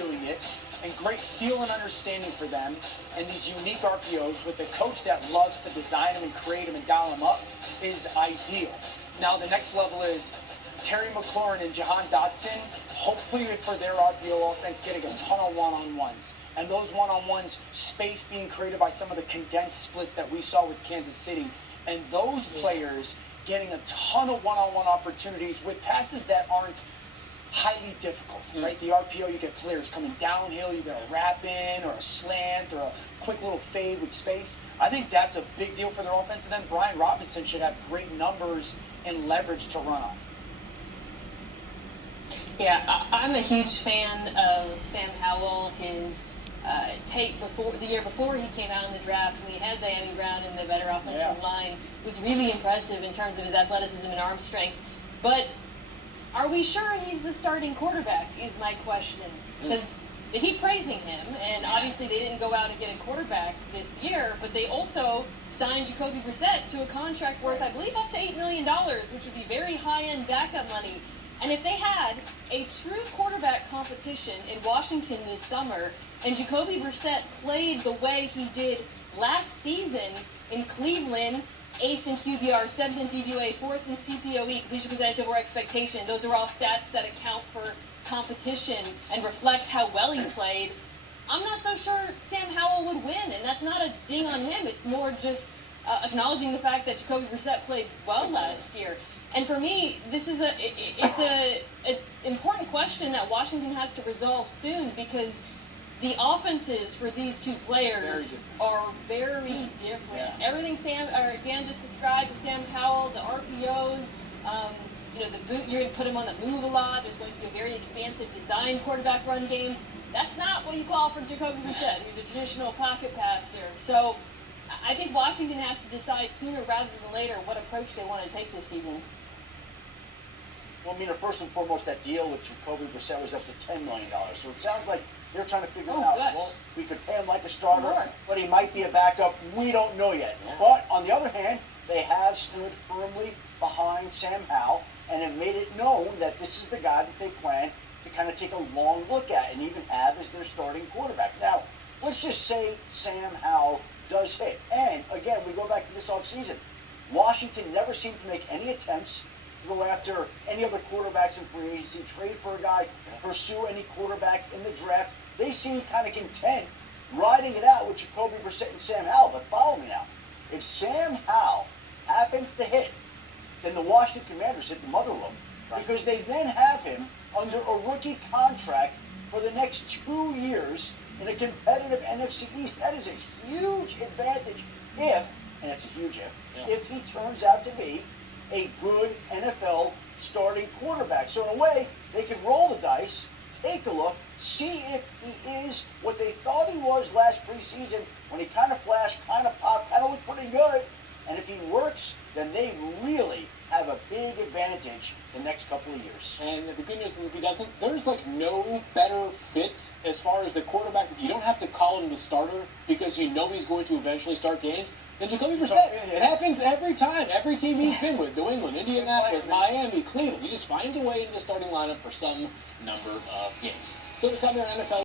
doing it, and great feel and understanding for them, and these unique RPOs with a coach that loves to design them and create them and dial them up is ideal. Now the next level is Terry McLaurin and Jahan Dotson, hopefully for their RPO offense, getting a ton of one-on-ones. And those one-on-ones, space being created by some of the condensed splits that we saw with Kansas City. And those players getting a ton of one-on-one opportunities with passes that aren't highly difficult, right? The RPO, you get players coming downhill, you get a wrap in or a slant or a quick little fade with space. I think that's a big deal for their offense. And then Brian Robinson should have great numbers and leverage to run on. Yeah, I'm a huge fan of Sam Howell. His tape before the year before he came out in the draft, when he had Dyami Brown in the better offensive line, was really impressive in terms of his athleticism and arm strength. But are we sure he's the starting quarterback is my question. Because they keep praising him, and obviously they didn't go out and get a quarterback this year, but they also signed Jacoby Brissett to a contract worth, I believe, up to $8 million, which would be very high-end backup money. And if they had a true quarterback competition in Washington this summer, and Jacoby Brissett played the way he did last season in Cleveland, 8th in QBR, 7th in DVOA, 4th in CPOE, completion percentage over expectation, those are all stats that account for competition and reflect how well he played, I'm not so sure Sam Howell would win, and that's not a ding on him. It's more just acknowledging the fact that Jacoby Brissett played well last year. And for me, this is an important question that Washington has to resolve soon, because the offenses for these two players are very different. Everything Dan just described for Sam Howell, the RPOs, you're going to put him on the move a lot. There's going to be a very expansive design quarterback run game. That's not what you call for Jacoby Brissett, who's a traditional pocket passer. So I think Washington has to decide sooner rather than later what approach they want to take this season. Well, first and foremost, that deal with Jacoby Brissett was up to $10 million. So it sounds like they're trying to figure it out. Well, we could pay him like a starter, but he might be a backup. We don't know yet. But on the other hand, they have stood firmly behind Sam Howell and have made it known that this is the guy that they plan to kind of take a long look at and even have as their starting quarterback. Now, let's just say Sam Howell does hit. And again, we go back to this offseason. Washington never seemed to make any attempts to go after any other quarterbacks in free agency, trade for a guy, pursue any quarterback in the draft. They seem kind of content riding it out with Jacoby Brissett and Sam Howell. But follow me now. If Sam Howell happens to hit, then the Washington Commanders hit the mother load, because they then have him under a rookie contract for the next 2 years in a competitive NFC East. That is a huge advantage if, and it's a huge if he turns out to be a good NFL starting quarterback. So in a way, they can roll the dice, take a look, see if he is what they thought he was last preseason when he kind of flashed, kind of popped, kind of looked pretty good. And if he works, then they really have a big advantage the next couple of years. And the good news is if he doesn't, there's like no better fit as far as the quarterback. You don't have to call him the starter because you know he's going to eventually start games. Then Jacoby Brissett, it happens every time. Every team he's been with, New England, Indianapolis, Miami, Cleveland, he just finds a way into the starting lineup for some number of games. So it's coming on NFL.